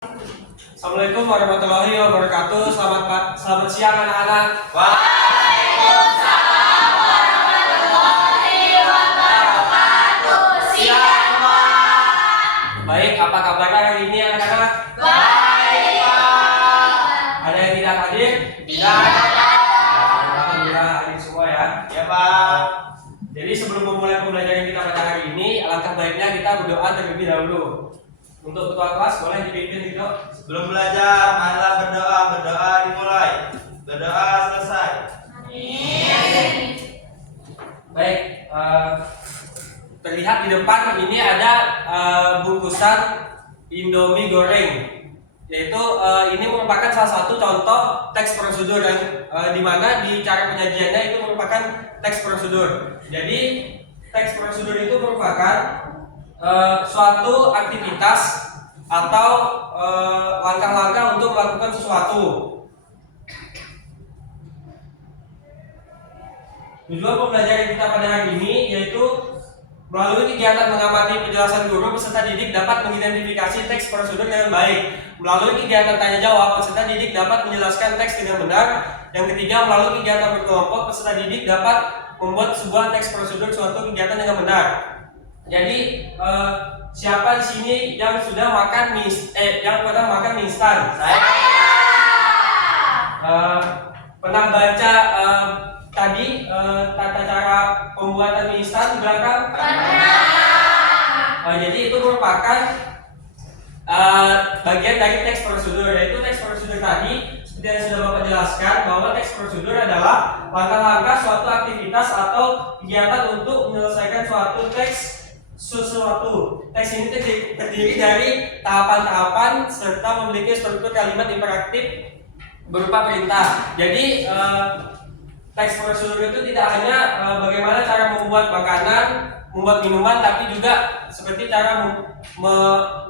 Assalamualaikum warahmatullahi wabarakatuh. Selamat siang anak-anak. Waalaikumsalam warahmatullahi wabarakatuh. Siang, Pak. Baik, apa kabarnya hari ini anak-anak? Baik, Pak. Ada yang tidak hadir? Tidak. Alhamdulillah hadir semua ya. Ya Pak. Jadi sebelum memulai pembelajaran kita pada hari ini, alangkah baiknya kita berdoa terlebih dahulu. Untuk ketua kelas boleh dipimpin gitu. Sebelum belajar, marilah berdoa dimulai. Berdoa selesai. Amin. Baik, terlihat di depan ini ada bungkusan Indomie goreng. Yaitu ini merupakan salah satu contoh teks prosedur yang di mana di cara penyajiannya itu merupakan teks prosedur. Jadi teks prosedur itu merupakan suatu aktivitas atau langkah-langkah untuk melakukan sesuatu. Tujuan pembelajaran kita pada hari ini yaitu melalui kegiatan mengamati penjelasan guru, peserta didik dapat mengidentifikasi teks prosedur dengan baik. Melalui kegiatan tanya jawab, peserta didik dapat menjelaskan teks dengan benar. Yang ketiga, melalui kegiatan berkelompok, peserta didik dapat membuat sebuah teks prosedur suatu kegiatan dengan benar. Jadi siapa di sini yang sudah makan yang pernah makan mie instan? Saya. Pernah baca tadi tata cara pembuatan mie instan di belakang? Pernah. Jadi itu merupakan bagian dari teks prosedur, yaitu teks prosedur tadi seperti yang sudah Bapak jelaskan bahwa teks prosedur adalah langkah-langkah suatu aktivitas atau kegiatan untuk menyelesaikan suatu teks sesuatu. Teks ini terdiri dari tahapan-tahapan serta memiliki struktur kalimat imperatif berupa perintah. Jadi teks prosedur itu tidak hanya bagaimana cara membuat makanan, membuat minuman, tapi juga seperti cara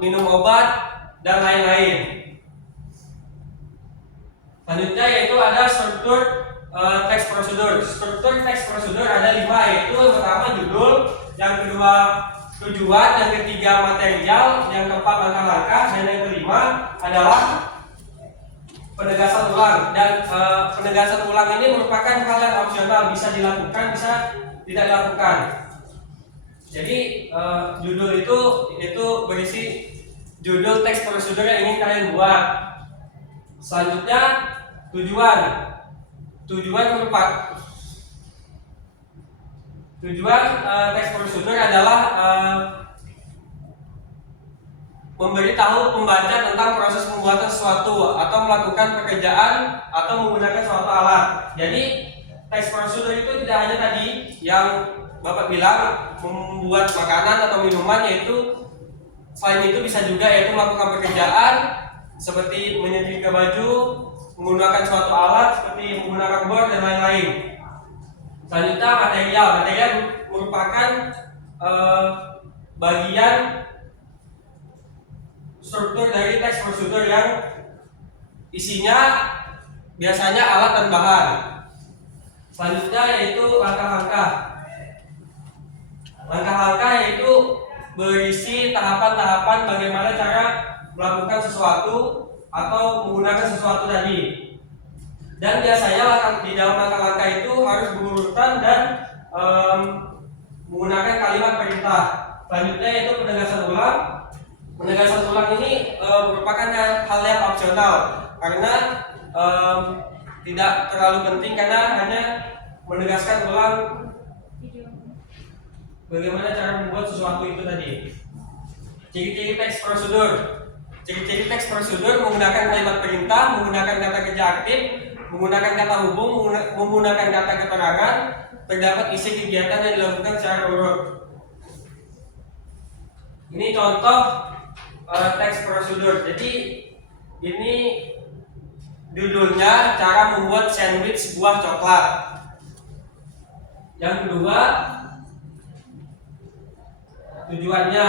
minum obat dan lain-lain. Selanjutnya yaitu ada struktur teks prosedur. Struktur teks prosedur ada 5, yaitu yang pertama judul, yang kedua tujuan, yang ketiga material, yang keempat langkah-langkah, dan yang kelima adalah penegasan ulang. Dan penegasan ulang ini merupakan hal yang opsional, bisa dilakukan, bisa tidak dilakukan. Jadi judul itu berisi judul teks prosedur yang ingin kalian buat. Selanjutnya tujuan merupakan teks prosedur adalah memberitahu pembaca tentang proses pembuatan sesuatu atau melakukan pekerjaan atau menggunakan suatu alat. Jadi teks prosedur itu tidak hanya tadi yang Bapak bilang membuat makanan atau minuman, yaitu selain itu bisa juga yaitu melakukan pekerjaan seperti menyetrika baju, menggunakan suatu alat seperti menggunakan bor dan lain-lain. Selanjutnya material merupakan bagian struktur dari teks prosedur yang isinya biasanya alat dan bahan. Selanjutnya yaitu langkah-langkah. Langkah-langkah yaitu berisi tahapan-tahapan bagaimana cara melakukan sesuatu atau menggunakan sesuatu tadi. Dan biasanya di dalam langkah-langkah itu harus berurutan dan menggunakan kalimat perintah. Selanjutnya yaitu penegasan ulang. Penegasan ulang ini merupakan hal yang opsional karena tidak terlalu penting, karena hanya menegaskan ulang bagaimana cara membuat sesuatu itu tadi. Ciri-ciri teks prosedur. Ciri-ciri teks prosedur menggunakan kalimat perintah, menggunakan kata kerja aktif, menggunakan kata hubung, menggunakan kata keterangan, terdapat isi kegiatan yang dilakukan secara urut. Ini contoh teks prosedur. Jadi ini judulnya cara membuat sandwich buah coklat. Yang kedua tujuannya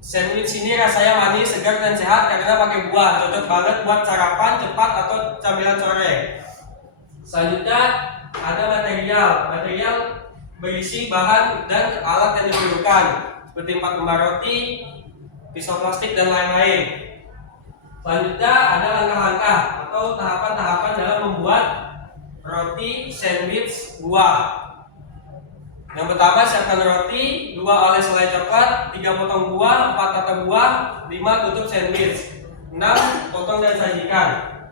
sandwich ini rasanya manis, segar dan sehat karena pakai buah, cocok banget buat sarapan cepat atau camilan sore. Selanjutnya ada material berisi bahan dan alat yang diperlukan seperti 4 lembar roti, pisau plastik dan lain-lain. Selanjutnya ada langkah-langkah atau tahapan-tahapan dalam membuat roti sandwich buah. Yang pertama, siapkan roti, 2 oleh selai coklat, 3 potong buah, 4 tata buah, 5 tutup sandwich, 6 potong dan sajikan.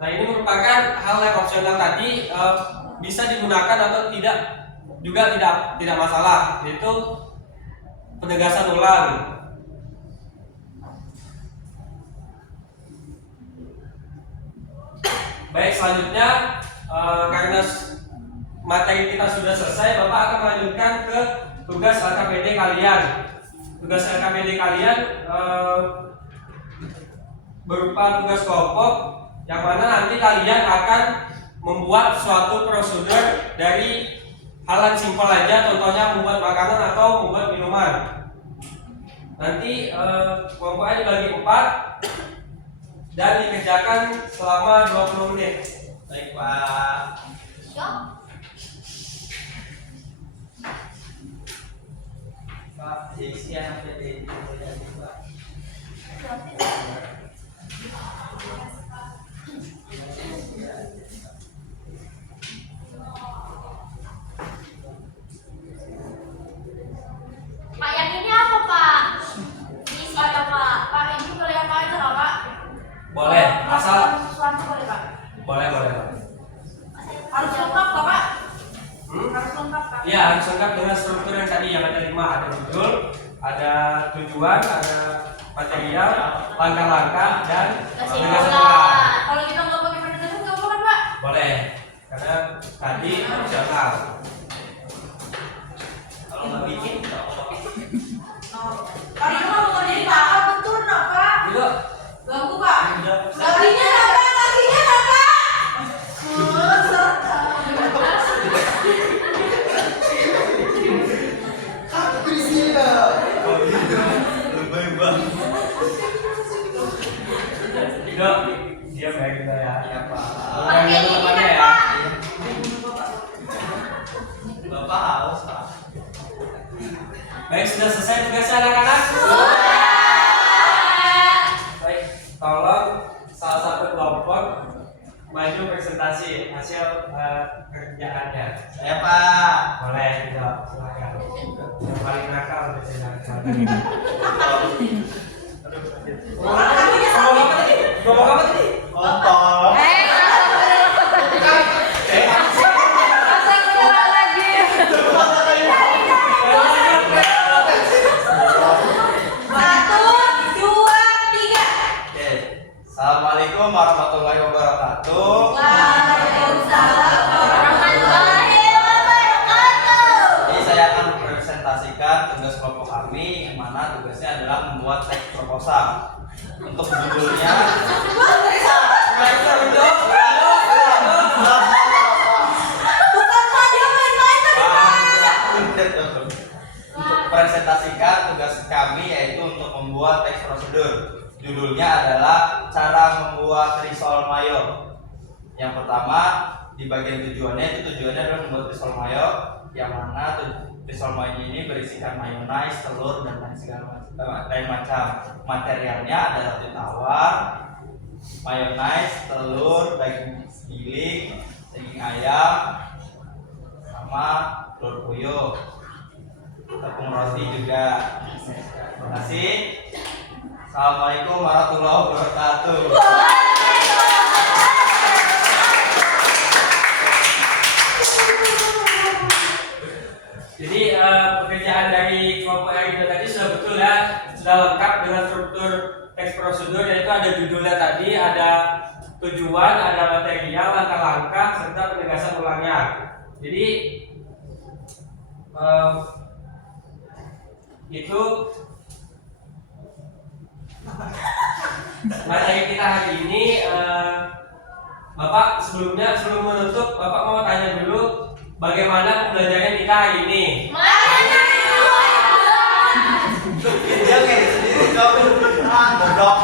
Nah, ini merupakan hal yang opsional tadi, bisa digunakan atau tidak juga tidak masalah, yaitu penegasan ulang. Baik, selanjutnya karena materi kita sudah selesai, Bapak akan melanjutkan ke tugas LKPD kalian. Tugas LKPD kalian berupa tugas kelompok, yang mana nanti kalian akan membuat suatu prosedur dari hal yang simpel aja, contohnya membuat makanan atau membuat minuman. Nanti kelompoknya dibagi 4 dan dikerjakan selama 20 menit. Baik, Pak. Pak, isian PT itu Pak. Pak, yang ini apa, Pak? Ini apa, Pak? Pak, ini boleh apa aja, Pak? Boleh, asal Suatu boleh, Pak? boleh. Harus lengkap, Pak? Hmm? Harus lengkap, Pak? Ya, harus lengkap dengan struktur yang tadi yang ada 5, ada judul, ada tujuan, ada material, langkah-langkah, dan penegasan ulang. Kalau kita nggak pakai penegasan, nggak boleh, Pak? Boleh, karena tadi opsional. Kalau nggak bikin, nggak apa-apa. Pak, itu mau ngerjain Pak, betul nggak, Pak? Yuk, Ganggu, Pak. Udah. Laginya apa? Laginya apa? Lebay banget. yuk, diam ya kita ya. Iya, Pak. Jangan ganggu temannya ya. Bapak haus, Pak. Baik, sudah selesai tugasnya anak-anak? Baik, tolong salah satu kelompok maju presentasi hasil kerjaannya. Saya, Pak. Boleh, tidak, silakan. Yang paling nakal biasanya. Ngomong apa tadi? Kontol. Oke. Assalamualaikum warahmatullahi wabarakatuh. Jadi saya akan presentasikan tugas kelompok kami, yang mana tugasnya adalah membuat teks proposal. Untuk judulnya untuk presentasikan tugas kami yaitu untuk membuat teks prosedur. Judulnya adalah cara membuat risol mayo. Yang pertama di bagian tujuannya adalah membuat risol mayo, yang mana risol mayo ini berisikan mayonnaise, telur dan lain macam. Materialnya ada roti tawar, mayonnaise, telur, daging giling, daging ayam, sama telur puyuh, tepung roti juga. Terima kasih. Assalamualaikum warahmatullahi wabarakatuh. Jadi pekerjaan dari kelompok yang tadi sudah betul ya, sudah lengkap dengan struktur teks prosedur, yaitu ada judulnya tadi, ada tujuan, ada material, langkah-langkah, serta penegasan ulangnya. Jadi itu materi kita hari ini. Bapak sebelum menutup, Bapak mau tanya dulu bagaimana pembelajaran kita hari ini. Dia kayak sendiri jawab goblok.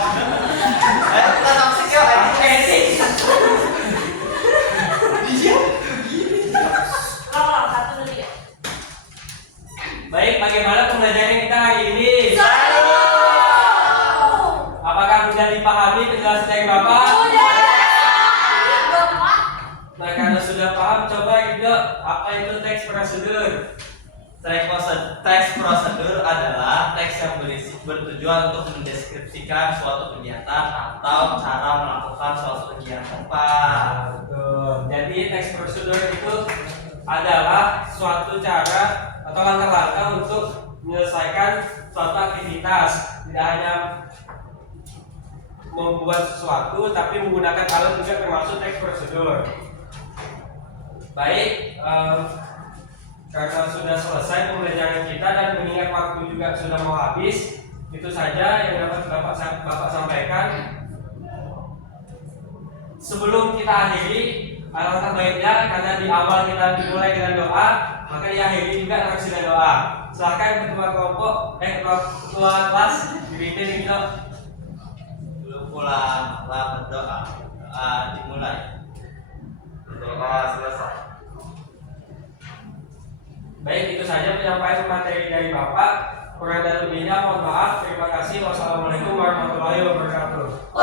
Ayo kita toksik ya kayak gini. Dia Satu dulu ya. Baik, jelas dari Bapak? Bapak. Nah, karena sudah paham, coba Indo, apa itu teks prosedur? Teks prosedur adalah teks yang bertujuan untuk mendeskripsikan suatu kegiatan atau cara melakukan suatu kegiatan, Pak. Betul. Jadi teks prosedur itu adalah suatu cara atau langkah-langkah untuk menyelesaikan suatu aktivitas. Tidak hanya membuat sesuatu, tapi menggunakan alat juga termasuk teks prosedur. Baik, karena sudah selesai pembelajaran kita dan mengingat waktu juga sudah mau habis, itu saja yang dapat Bapak sampaikan. Sebelum kita akhiri, alangkah baiknya karena di awal kita dimulai dengan doa, maka diakhiri juga harus dengan doa. Silakan ketua kelompok, ketua kelas dipimpin gitu. Belum pulang, berdoa. Dimulai. Doa selesai. Baik, itu saja penyampaian materi dari Bapak. Kurang dan lebihnya mohon maaf. Terima kasih. Wassalamualaikum warahmatullahi wabarakatuh.